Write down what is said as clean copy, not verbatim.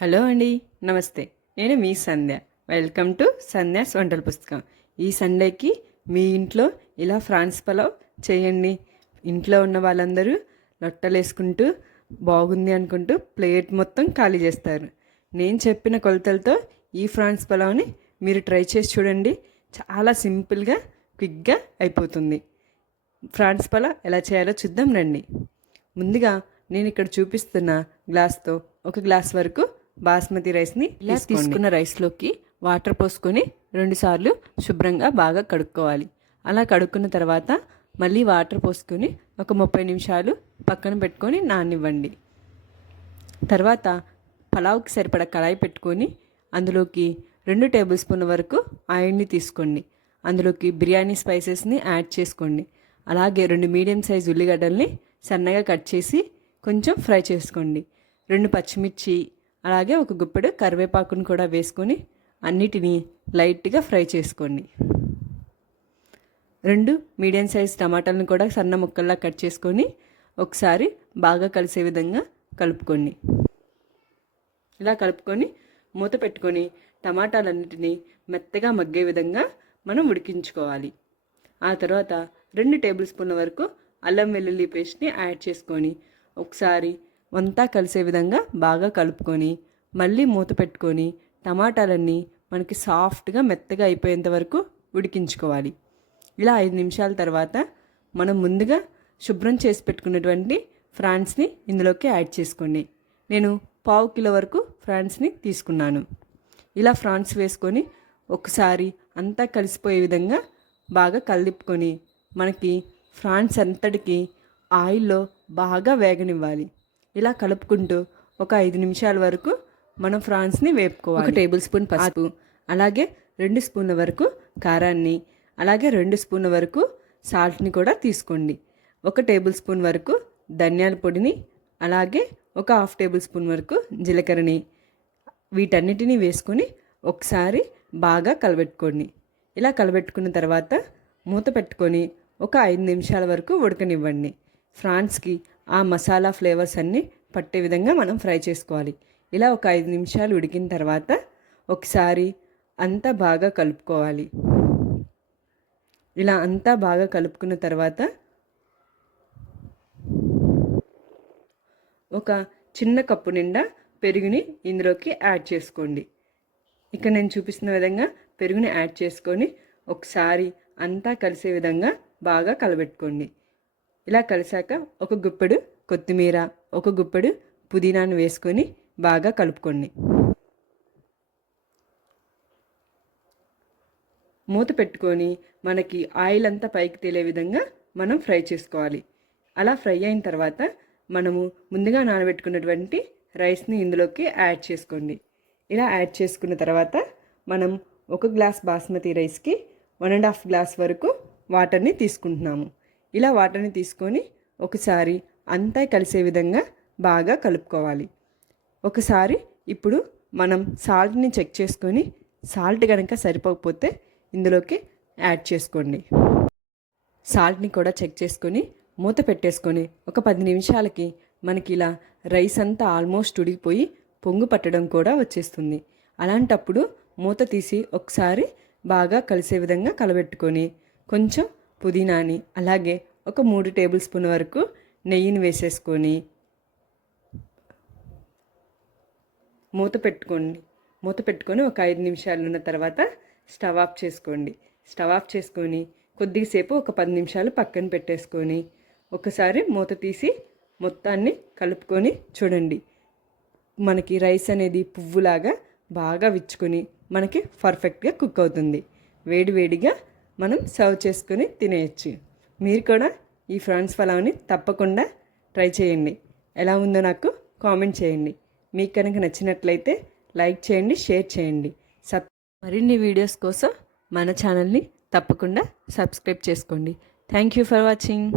Hello అండి, నమస్తే. నేను మీ సంధ్య. వెల్కమ్ టు సంధ్యాస్ వంటల పుస్తకం. ఈ సండేకి మీ ఇంట్లో ఇలా ఫ్రాన్స్ పలావ్ చేయండి. ఇంట్లో ఉన్న వాళ్ళందరూ లొట్టలేసుకుంటూ బాగుంది అనుకుంటూ ప్లేట్ మొత్తం ఖాళీ చేస్తారు. నేను చెప్పిన కొలతలతో ఈ ఫ్రాన్స్ పలావ్ని మీరు ట్రై చేసి చూడండి. చాలా సింపుల్గా క్విక్గా అయిపోతుంది. ఫ్రాన్స్ పలావ్ ఎలా చేయాలో చూద్దాం రండి. ముందుగా నేను ఇక్కడ చూపిస్తున్న గ్లాస్తో ఒక గ్లాస్ వరకు బాస్మతి రైస్ని ఇలా తీసుకున్న రైస్లోకి వాటర్ పోసుకొని 2 సార్లు శుభ్రంగా బాగా కడుక్కోవాలి. అలా కడుక్కున్న తర్వాత మళ్ళీ వాటర్ పోసుకొని ఒక 30 నిమిషాలు పక్కన పెట్టుకొని నాననివ్వండి. తర్వాత పలావ్కి సరిపడ కళాయి పెట్టుకొని అందులోకి 2 టేబుల్ స్పూన్ల వరకు ఆయిల్ని తీసుకోండి. అందులోకి బిర్యానీ స్పైసెస్ని యాడ్ చేసుకోండి. అలాగే 2 మీడియం సైజ్ ఉల్లిగడ్డల్ని సన్నగా కట్ చేసి కొంచెం ఫ్రై చేసుకోండి. 2 పచ్చిమిర్చి అలాగే ఒక గుప్పెడు కరివేపాకును కూడా వేసుకొని అన్నిటినీ లైట్గా ఫ్రై చేసుకోండి. 2 మీడియం సైజ్ టమాటాలను కూడా సన్న ముక్కల్లా కట్ చేసుకొని ఒకసారి బాగా కలిసే విధంగా కలుపుకోండి. ఇలా కలుపుకొని మూత పెట్టుకొని టమాటాలన్నిటినీ మెత్తగా మగ్గే విధంగా మనం ఉడికించుకోవాలి. ఆ తర్వాత 2 టేబుల్ స్పూన్ల వరకు అల్లం వెల్లుల్లి పేస్ట్ని యాడ్ చేసుకొని ఒకసారి అంతా కలిసే విధంగా బాగా కలుపుకొని మళ్ళీ మూత పెట్టుకొని టమాటాలన్నీ మనకి సాఫ్ట్గా మెత్తగా అయిపోయేంత వరకు ఉడికించుకోవాలి. ఇలా 5 నిమిషాల తర్వాత మనం ముందుగా శుభ్రం చేసి పెట్టుకున్నటువంటి ఫ్రాన్స్ని ఇందులోకి యాడ్ చేసుకోండి. నేను 1/2 కిలో వరకు ఫ్రాన్స్ని తీసుకున్నాను. ఇలా ఫ్రాన్స్ వేసుకొని ఒకసారి అంతా కలిసిపోయే విధంగా బాగా కలిపుకొని మనకి ఫ్రాన్స్ అంతటికి ఆయిల్లో బాగా వేగనివ్వాలి. ఇలా కలుపుకుంటూ ఒక 5 నిమిషాల వరకు మనం ఫ్రాన్స్ని వేపుకోవాలి. 1 టేబుల్ స్పూన్ పసుపు, అలాగే 2 స్పూన్ల వరకు కారాన్ని, అలాగే 2 స్పూన్ల వరకు సాల్ట్ని కూడా తీసుకోండి. 1 టేబుల్ స్పూన్ వరకు ధనియాల పొడిని, అలాగే ఒక 1/2 టేబుల్ స్పూన్ వరకు జీలకర్రని వీటన్నిటిని వేసుకొని ఒకసారి బాగా కలబెట్టుకోండి. ఇలా కలబెట్టుకున్న తర్వాత మూత పెట్టుకొని ఒక 5 నిమిషాల వరకు ఉడకనివ్వండి. ఫ్రాన్స్కి ఆ మసాలా ఫ్లేవర్స్ అన్నీ పట్టే విధంగా మనం ఫ్రై చేసుకోవాలి. ఇలా ఒక 5 నిమిషాలు ఉడికిన తర్వాత ఒకసారి అంతా బాగా కలుపుకోవాలి. ఇలా అంతా బాగా కలుపుకున్న తర్వాత ఒక చిన్న కప్పు నిండా పెరుగుని ఇందులోకి యాడ్ చేసుకోండి. ఇక్కడ నేను చూపిస్తున్న విధంగా పెరుగుని యాడ్ చేసుకొని ఒకసారి అంతా కలిసే విధంగా బాగా కలబెట్టుకోండి. ఇలా కలిసాక ఒక గుప్పెడు కొత్తిమీర, ఒక గుప్పెడు పుదీనాను వేసుకొని బాగా కలుపుకోండి. మూత పెట్టుకొని మనకి ఆయిల్ అంతా పైకి తేలే విధంగా మనం ఫ్రై చేసుకోవాలి. అలా ఫ్రై అయిన తర్వాత మనము ముందుగా నానబెట్టుకున్నటువంటి రైస్ని ఇందులోకి యాడ్ చేసుకోండి. ఇలా యాడ్ చేసుకున్న తర్వాత మనం 1 గ్లాస్ బాస్మతి రైస్కి 1.5 గ్లాస్ వరకు వాటర్ని తీసుకుంటున్నాము. ఇలా వాటర్ని తీసుకొని ఒకసారి అంతా కలిసే విధంగా బాగా కలుపుకోవాలి. ఒకసారి ఇప్పుడు మనం సాల్ట్ని చెక్ చేసుకొని సాల్ట్ కనుక సరిపోకపోతే ఇందులోకి యాడ్ చేసుకోండి. సాల్ట్ని కూడా చెక్ చేసుకొని మూత పెట్టేసుకొని ఒక 10 నిమిషాలకి మనకి ఇలా రైస్ అంతా ఆల్మోస్ట్ ఉడికిపోయి పొంగు పట్టడం కూడా వచ్చేస్తుంది. అలాంటప్పుడు మూత తీసి ఒకసారి బాగా కలిసే విధంగా కలబెట్టుకొని కొంచెం పుదీనాని, అలాగే ఒక 3 టేబుల్ స్పూన్ వరకు నెయ్యిని వేసేసుకొని మూత పెట్టుకొని ఒక 5 నిమిషాలు ఉన్న తర్వాత స్టవ్ ఆఫ్ చేసుకోండి. స్టవ్ ఆఫ్ చేసుకొని కొద్దిసేపు ఒక 10 నిమిషాలు పక్కన పెట్టేసుకొని ఒకసారి మూత తీసి మొత్తాన్ని కలుపుకొని చూడండి. మనకి రైస్ అనేది పువ్వులాగా బాగా విచ్చుకొని మనకి పర్ఫెక్ట్గా కుక్ అవుతుంది. వేడివేడిగా మనం సర్వ్ చేసుకొని తినేయచ్చు. మీరు కూడా ఈ ఫ్రాన్స్ పలావ్ని తప్పకుండా ట్రై చేయండి. ఎలా ఉందో నాకు కామెంట్ చేయండి. మీకు కనుక నచ్చినట్లయితే లైక్ చేయండి, షేర్ చేయండి. మరిన్ని వీడియోస్ కోసం మన ఛానల్ని తప్పకుండా సబ్స్క్రైబ్ చేసుకోండి. Thank you for watching.